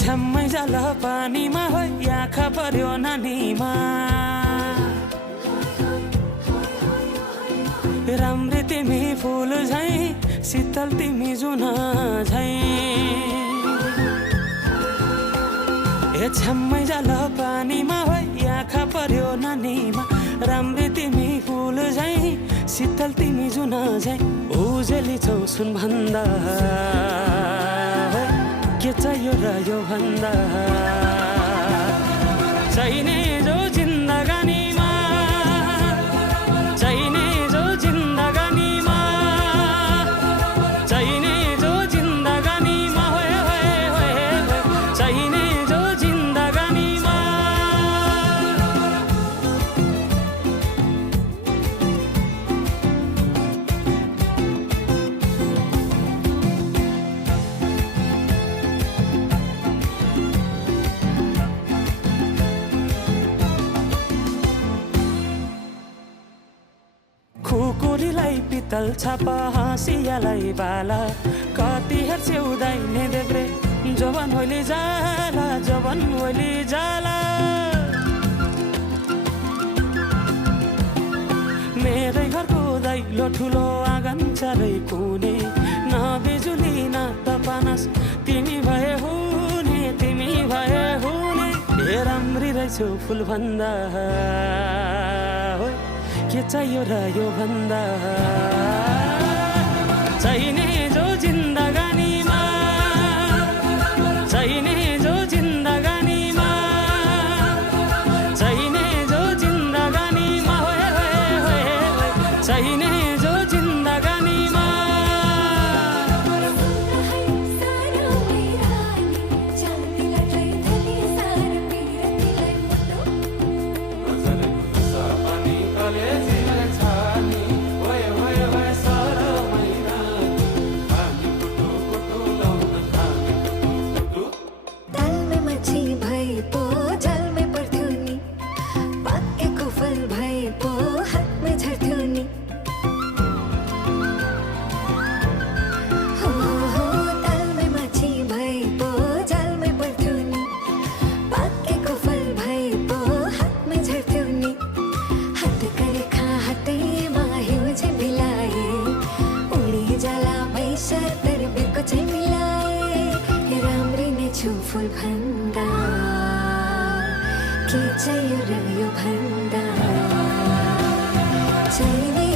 छ्याम्मै जाल पानीमा हो आँखा पर्यो नानीमा राम्री तिमी फुल झैं शीतल तिमी जुन झैं छ्याम्मै जाल पानीमा हो आँखा पर्यो नानीमा राम्री तिमी फुल झैं शीतल तिमी जुन झैं उजेली छौ सुन भन्दा के चाहियो र यो भन्दा चाहिने जो जिन्दगानीमा चाहिने जो जिन्दगानीमा चाहिने जो जिन्दगानीमा होए होए होए चाहिने जो जिन्दगानीमा खुकुरीलाई पितल छापा हाँसियालाई बाला कति हेर्छौ दाइने देब्रे जवन होली जाला जवन होली जाला मेरै घरको दैलो ठुलो आँगन चारै कुने न बिजुली न त पानस तिमी भए हुने तिमी भए हुने ए राम्री रहेछौ फुल भन्दा के चाहियो र यो भन्दा चाहिने जो जिन्दगानीमा चाहिने जो जिन्दगानीमा चाहिने जो जिन्दगानीमा होए होए होए चाहिने जो जिन्दगानीमा फुल भन्दा के चाहियो र यो भन्दा चाहिने